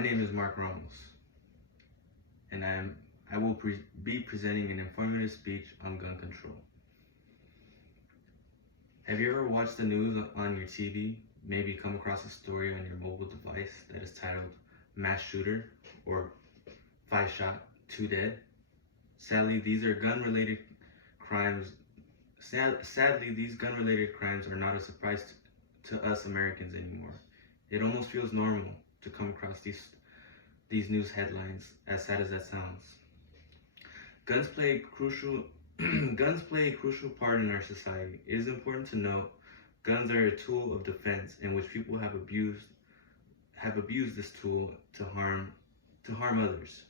My name is Mark Ramos, and I will be presenting an informative speech on gun control. Have you ever watched the news on your TV? Maybe come across a story on your mobile device that is titled Mass Shooter or 5 Shot, 2 Dead? Sadly, these gun-related crimes are not a surprise to us Americans anymore. It almost feels normal to come across these news headlines, as sad as that sounds. Guns play a crucial part in our society. It is important to note guns are a tool of defense in which people have abused this tool to harm others.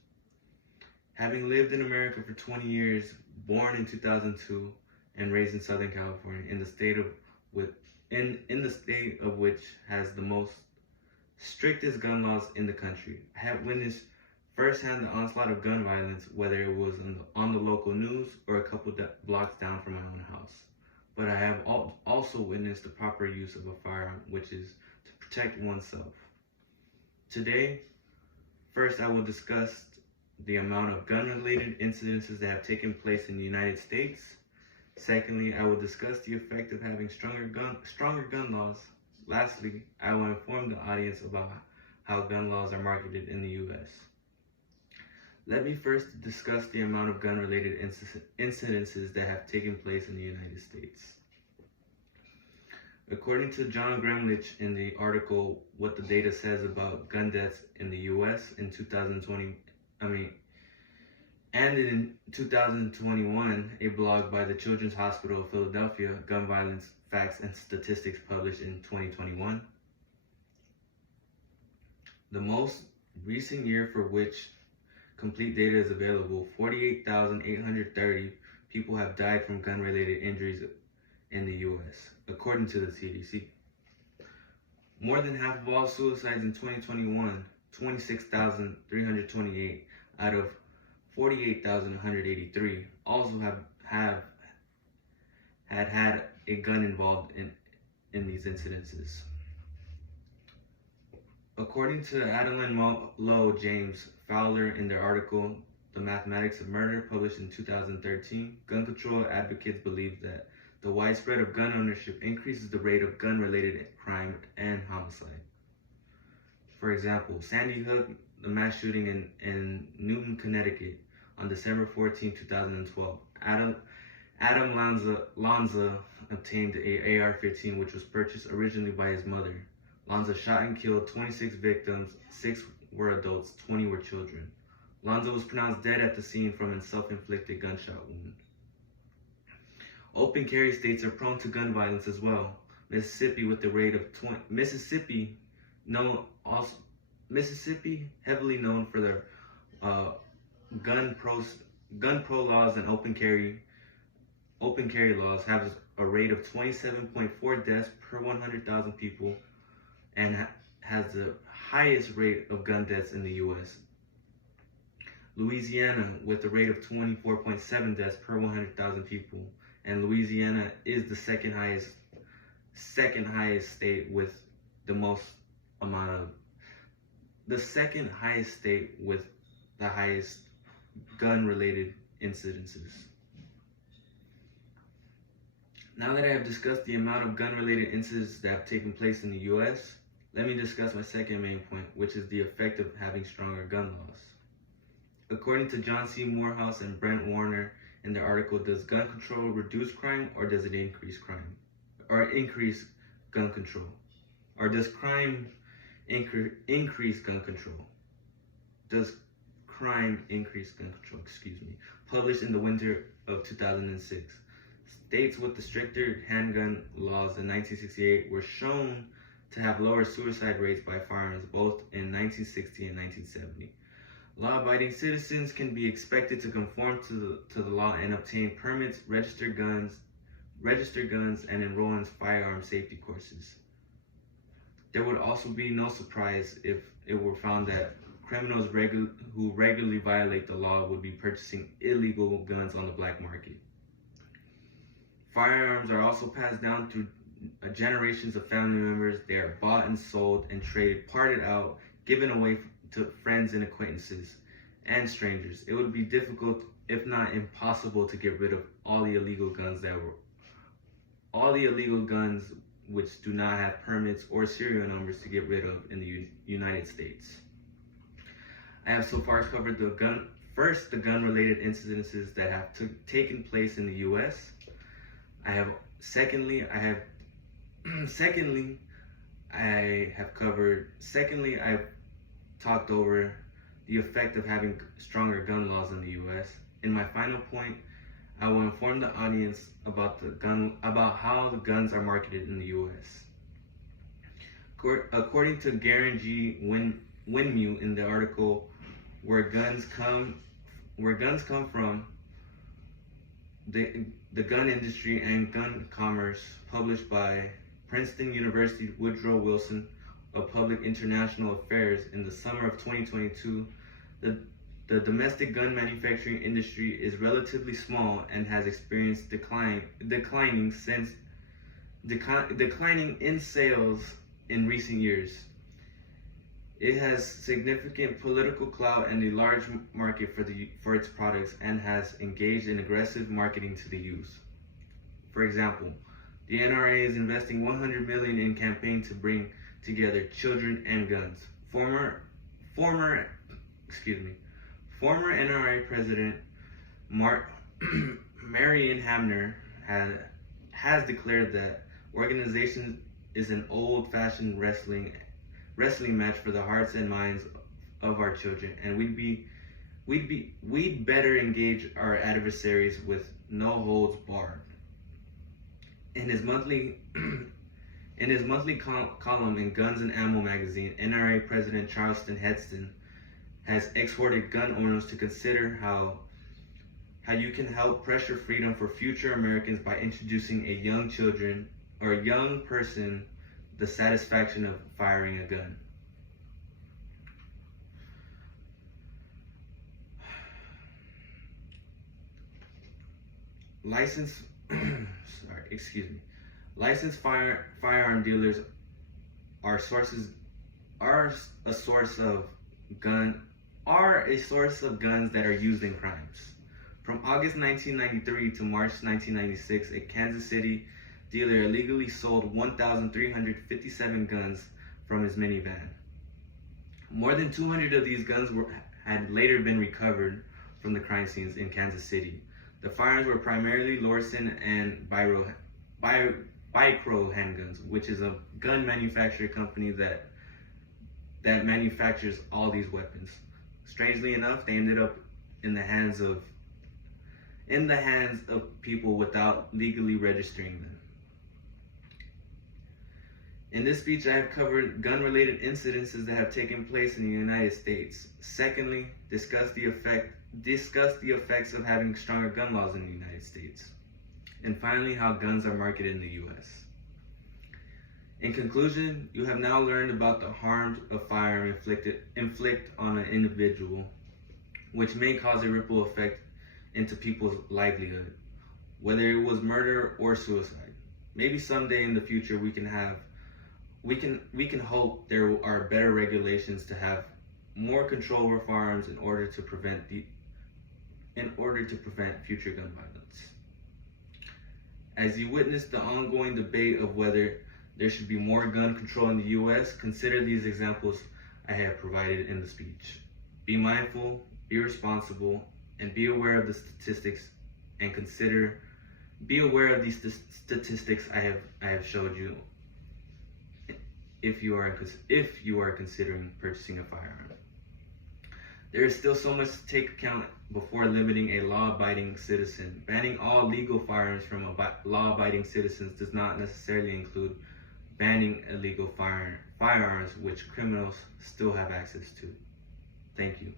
Having lived in America for 20 years, born in 2002 and raised in Southern California, in the state of which has the most strictest gun laws in the country, I have witnessed firsthand the onslaught of gun violence, whether it was on the local news or a couple blocks down from my own house. But I have also witnessed the proper use of a firearm, which is to protect oneself. Today, first I will discuss the amount of gun-related incidences that have taken place in the United States. Secondly, I will discuss the effect of having stronger gun laws. Lastly, I will inform the audience about how gun laws are marketed in the U.S. Let me first discuss the amount of gun-related incidences that have taken place in the United States. According to John Gremlich in the article, What the Data Says About Gun Deaths in the U.S. in 2021, a blog by the Children's Hospital of Philadelphia, Gun Violence Facts and Statistics, published in 2021. The most recent year for which complete data is available, 48,830 people have died from gun-related injuries in the U.S., according to the CDC. More than half of all suicides in 2021, 26,328 out of 48,183, also had a gun involved in these incidences. According to Adeline Lowe James Fowler in their article, The Mathematics of Murder, published in 2013, gun control advocates believe that the widespread of gun ownership increases the rate of gun-related crime and homicide. For example, Sandy Hook, the mass shooting in Newton, Connecticut on December 14, 2012. Adam Lanza obtained an AR-15, which was purchased originally by his mother. Lanza shot and killed 26 victims, 6 were adults, 20 were children. Lanza was pronounced dead at the scene from a self-inflicted gunshot wound. Open carry states are prone to gun violence as well. Mississippi, with the rate of Mississippi, heavily known for their gun pro laws and open carry laws, has a rate of 27.4 deaths per 100,000 people and has the highest rate of gun deaths in the U.S. Louisiana, with a rate of 24.7 deaths per 100,000 people, and Louisiana is the second highest state with the most amount of the second highest state with the highest gun-related incidences. Now that I have discussed the amount of gun-related incidents that have taken place in the U.S., let me discuss my second main point, which is the effect of having stronger gun laws. According to John C. Morehouse and Brent Warner in their article, Does Gun Control Reduce Crime or Does it Increase Crime? Or increase gun control? Or does crime increase gun control? Does crime increase gun control? Published in the winter of 2006. States with the stricter handgun laws in 1968 were shown to have lower suicide rates by firearms both in 1960 and 1970. Law-abiding citizens can be expected to conform to the law and obtain permits, register guns, and enroll in firearm safety courses. There would also be no surprise if it were found that criminals who regularly violate the law would be purchasing illegal guns on the black market. Firearms are also passed down through generations of family members. They are bought and sold and traded, parted out, given away to friends and acquaintances and strangers. It would be difficult, if not impossible, to get rid of all the illegal guns which do not have permits or serial numbers to get rid of in the United States. I have so far covered the gun-related incidences that have taken place in the U.S. Secondly, I've talked over the effect of having stronger gun laws in the U.S. In my final point, I will inform the audience about how the guns are marketed in the U.S. According to Garen G. Winmue in the article "Where Guns Come From: The Gun Industry and Gun Commerce," published by Princeton University Woodrow Wilson of Public International Affairs in the summer of 2022, the domestic gun manufacturing industry is relatively small and has experienced declining in sales in recent years. It has significant political clout and a large market for its products and has engaged in aggressive marketing to the youth. For example, the NRA is investing $100 million in campaign to bring together children and guns. Former NRA President Marion Hamner has declared that organization is an old-fashioned wrestling match for the hearts and minds of our children, and we'd better engage our adversaries with no holds barred. In his monthly column in Guns and Ammo magazine, NRA President Charleston Heston has exhorted gun owners to consider how you can help pressure freedom for future Americans by introducing a young person the satisfaction of firing a gun. Licensed firearm dealers are a source of guns that are used in crimes. From August 1993 to March 1996, a Kansas City dealer illegally sold 1,357 guns from his minivan. More than 200 of these guns had later been recovered from the crime scenes in Kansas City. The firearms were primarily Lorcin and Bicro handguns, which is a gun manufacturing company that manufactures all these weapons. Strangely enough, they ended up in the hands of people without legally registering them. In this speech, I have covered gun-related incidences that have taken place in the United States. Secondly, discuss the effects of having stronger gun laws in the United States. And finally, how guns are marketed in the U.S. In conclusion, you have now learned about the harms a firearm inflict on an individual, which may cause a ripple effect into people's livelihood, whether it was murder or suicide. Maybe someday in the future we can hope there are better regulations to have more control over firearms in order to prevent future gun violence. As you witness the ongoing debate of whether there should be more gun control in the U.S., consider these examples I have provided in the speech. Be mindful, be responsible, and be aware of the statistics, and be aware of these statistics I have showed you if you are considering purchasing a firearm. There is still so much to take account before limiting a law-abiding citizen. Banning all legal firearms from law-abiding citizens does not necessarily include banning illegal firearms which criminals still have access to. Thank you.